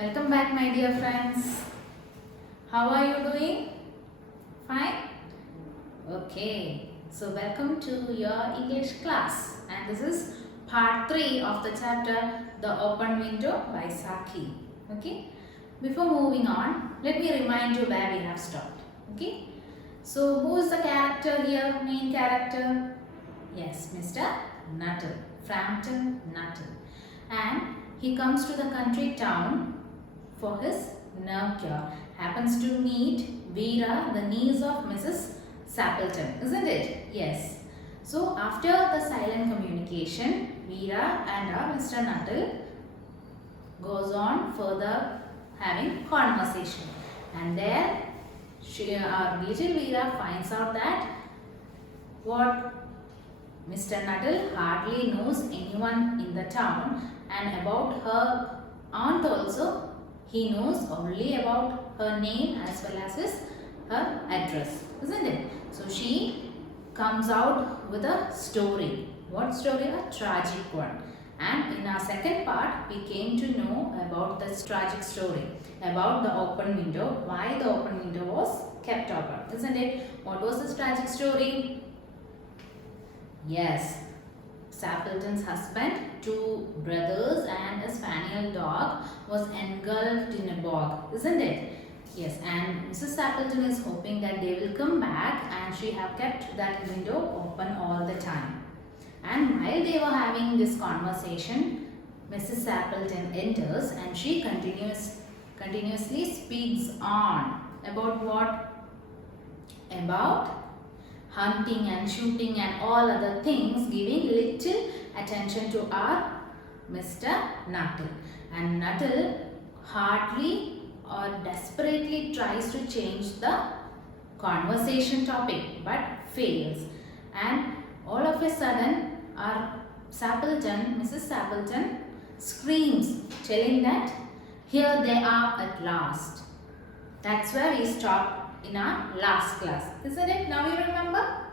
Welcome back, my dear friends. How are you doing? Fine? Okay. So welcome to your English class, and this is part 3 of the chapter The Open Window by Saki. Okay. Before moving on, let me remind you where we have stopped. Okay. So who is the character here? Main character? Yes, Mr. Nuttall. Frampton Nuttall. And he comes to the country town for his nerve cure. Happens to meet Vera, the niece of Mrs. Sappleton, isn't it? Yes. So after the silent communication, Vera and Mr. Nuttall goes on further having conversation, and there our little Vera finds out that what Mr. Nuttall hardly knows anyone in the town, and about her aunt also he knows only about her name as well as her address, isn't it? So she comes out with a story. What story? A tragic one. And in our second part, we came to know about this tragic story about the open window, why the open window was kept open, isn't it? What was this tragic story? Yes, Sappleton's husband, 2 brothers and a spaniel dog was engulfed in a bog, isn't it? Yes, and Mrs. Sappleton is hoping that they will come back, and she have kept that window open all the time. And while they were having this conversation, Mrs. Sappleton enters and she continuously speaks on about what? About hunting and shooting and all other things, giving little attention to our Mr. Nuttall. And Nuttall hardly or desperately tries to change the conversation topic but fails. And all of a sudden our Mrs. Sappleton screams, telling that here they are at last. That's where we stopped in our last class, isn't it? Now you remember?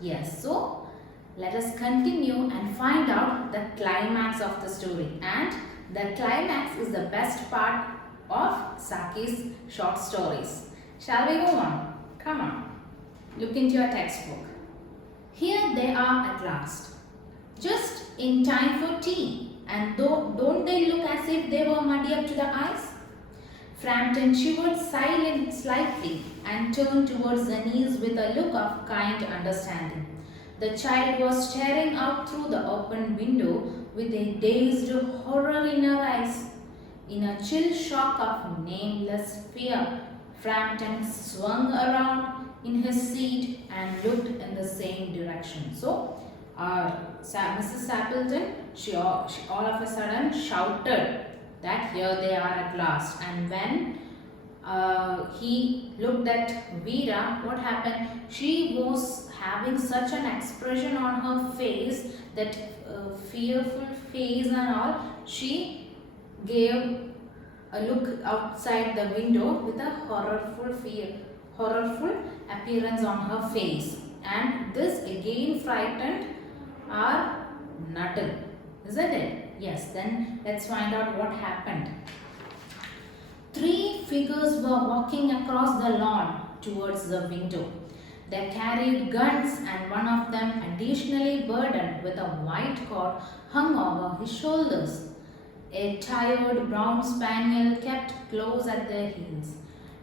Yes. So let us continue and find out the climax of the story. And the climax is the best part of Saki's short stories. Shall we move on? Come on. Look into your textbook. Here they are at last, just in time for tea. And don't they look as if they were muddy up to the eyes? Frampton shivered slightly and turned towards the niece with a look of kind understanding. The child was staring out through the open window with a dazed horror in her eyes. In a chill shock of nameless fear, Frampton swung around in his seat and looked in the same direction. So, Mrs. Sappleton, she all of a sudden shouted that here they are at last. And when he looked at Vera, what happened? She was having such an expression on her face, that fearful face and all. She gave a look outside the window with a horrorful appearance on her face. And this again frightened our Nuttall, isn't it? Yes, then let's find out what happened. 3 figures were walking across the lawn towards the window. They carried guns, and one of them, additionally burdened with a white cord, hung over his shoulders. A tired brown spaniel kept close at their heels.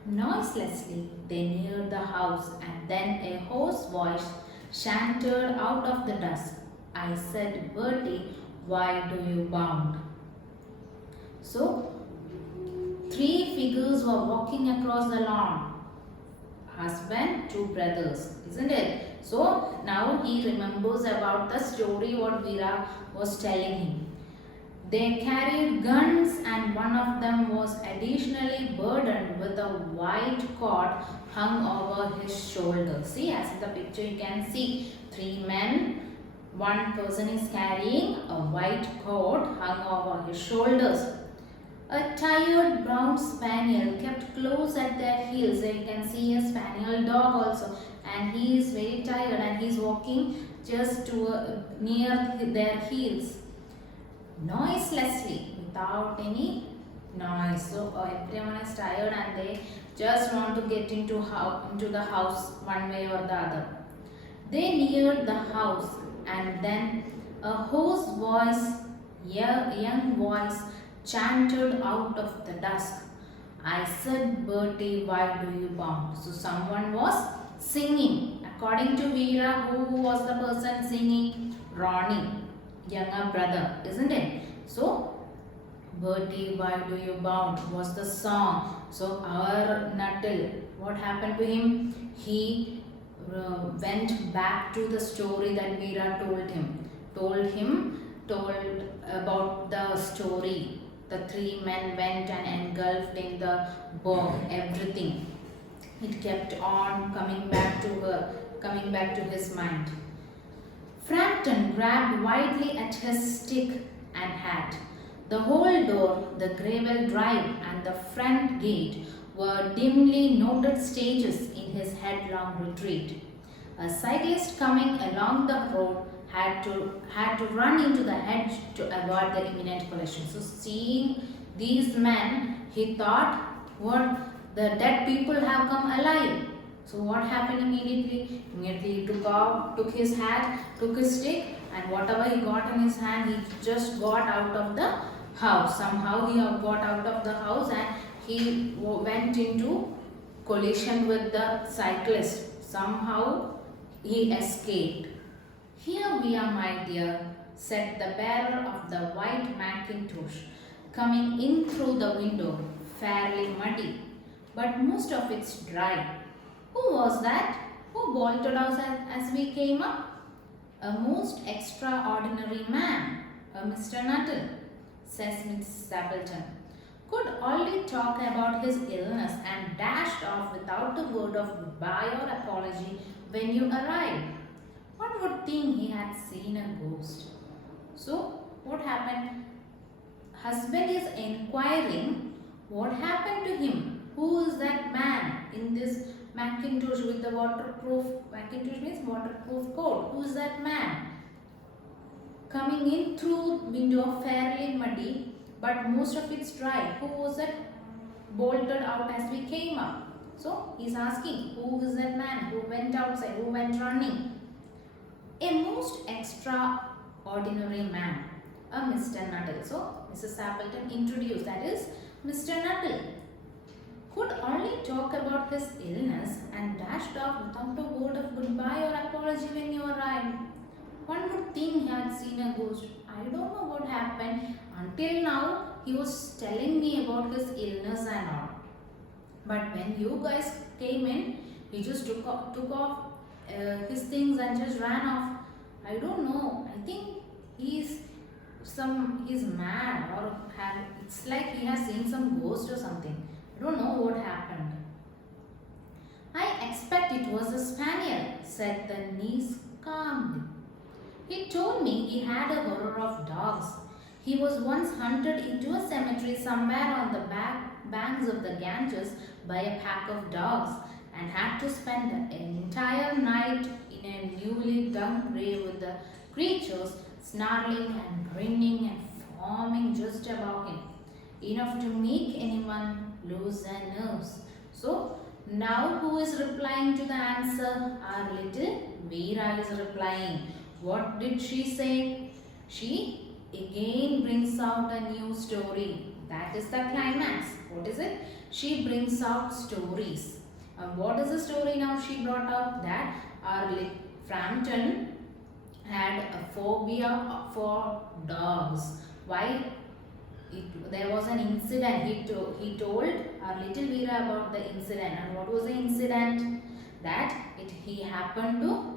Noiselessly, they neared the house, and then a hoarse voice chanted out of the dusk. I said, Bertie, why do you bound? So, 3 figures were walking across the lawn. Husband, 2 brothers, isn't it? So, now he remembers about the story what Vera was telling him. They carried guns, and one of them was additionally burdened with a white cord hung over his shoulder. See, as in the picture you can see 3 men. One person is carrying a white cord hung over his shoulders. A tired brown spaniel kept close at their heels. You can see a spaniel dog also, and he is very tired and he is walking just near their heels. Noiselessly, without any Nice. So everyone is tired and they just want to get into the house one way or the other. They neared the house, and then a hoarse voice, young voice, chanted out of the dusk. I said, Bertie, why do you bound? So someone was singing. According to Veera, who was the person singing? Ronnie, younger brother, isn't it? So Bertie, why do you bound was the song. So our Nuttle, what happened to him? He went back to the story that Veera told him. Told about the story. The three men went and engulfed in the bog, everything. It kept on coming back to his mind. Frampton grabbed wildly at his stick and hat. The whole door, the gravel drive, and the front gate were dimly noted stages in his headlong retreat. A cyclist coming along the road had to run into the hedge to avoid the imminent collision. So, seeing these men, he thought, what, the dead people have come alive. So what happened immediately? Immediately he took his hat, took his stick, and whatever he got in his hand, he just got out of the house. Somehow he got out of the house and he went into collision with the cyclist. Somehow he escaped. Here we are, my dear, said the bearer of the white mackintosh, coming in through the window, fairly muddy, but most of it's dry. Who was that? Who bolted us as we came up? A most extraordinary man, a Mr. Nuttall, says Miss Stapleton. Could only talk about his illness and dashed off without a word of goodbye or apology when you arrived. One would think he had seen a ghost. So, what happened? Husband is inquiring what happened to him. Who is that man in this Macintosh with the waterproof, Macintosh means waterproof coat. Who is that man? Coming in through window fairly muddy, but most of it's dry. Who was that bolted out as we came up? So he's asking, who is that man who went outside, who went running? A most extraordinary man, a Mr. Nuttall. So Mrs. Appleton introduced, that is Mr. Nuttall. Could only talk about his illness and dashed off without a word of goodbye or apology when you arrived. One would think he had seen a ghost. I don't know what happened. Until now, he was telling me about his illness and all. But when you guys came in, he just took off his things and just ran off. I don't know. I think he's mad or it's like he has seen some ghost or something. I don't know what happened. I expect it was a spaniel, said the niece calmly. He told me he had a horror of dogs. He was once hunted into a cemetery somewhere on the banks of the Ganges by a pack of dogs and had to spend the entire night in a newly dug grave with the creatures snarling and grinning and foaming just above him, enough to make anyone lose their nerves. So, now who is replying to the answer? Our little Veera is replying. What did she say? She again brings out a new story. That is the climax. What is it? She brings out stories. And what is the story now she brought out? That our Frampton had a phobia for dogs. Why? There was an incident. He told our little Veera about the incident. And what was the incident? That he happened to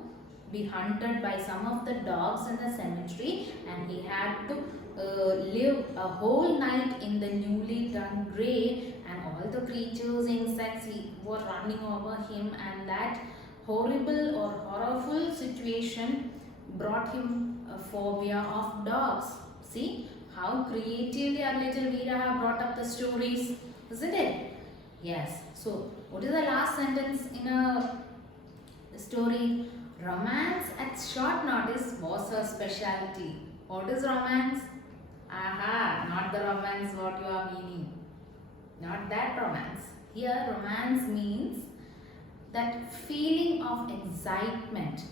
be hunted by some of the dogs in the cemetery and he had to live a whole night in the newly done grave and all the creatures, insects were running over him, and that horrible or horrible situation brought him a phobia of dogs. See how creatively our little Veera have brought up the stories, isn't it? Yes. So what is the last sentence in a story? Romance at short notice was her specialty. What is romance? Aha, not the romance what you are meaning. not that romance. Here romance means that feeling of excitement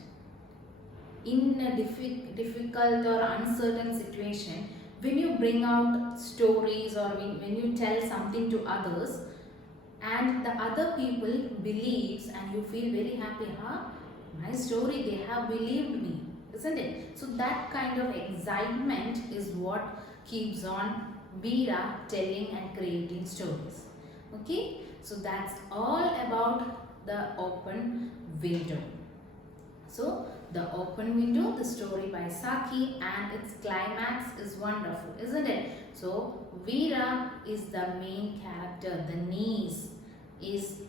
in a difficult or uncertain situation. When you bring out stories or when you tell something to others and the other people believes and you feel very happy, huh? My story, they have believed me, isn't it? So that kind of excitement is what keeps on Veera telling and creating stories. Okay, so that's all about the open window. So the open window, the story by Saki, and its climax is wonderful, isn't it? So Veera is the main character, the niece is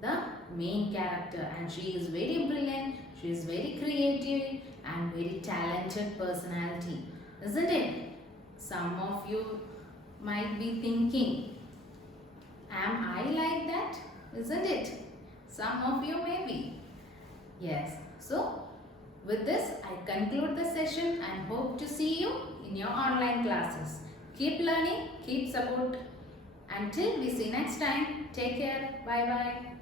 the main character, and she is very brilliant, she is very creative and very talented personality, isn't it? Some of you might be thinking, am I like that? Isn't it? Some of you may be. Yes. So, with this, I conclude the session and hope to see you in your online classes. Keep learning, keep support. Until we see next time, take care. Bye bye.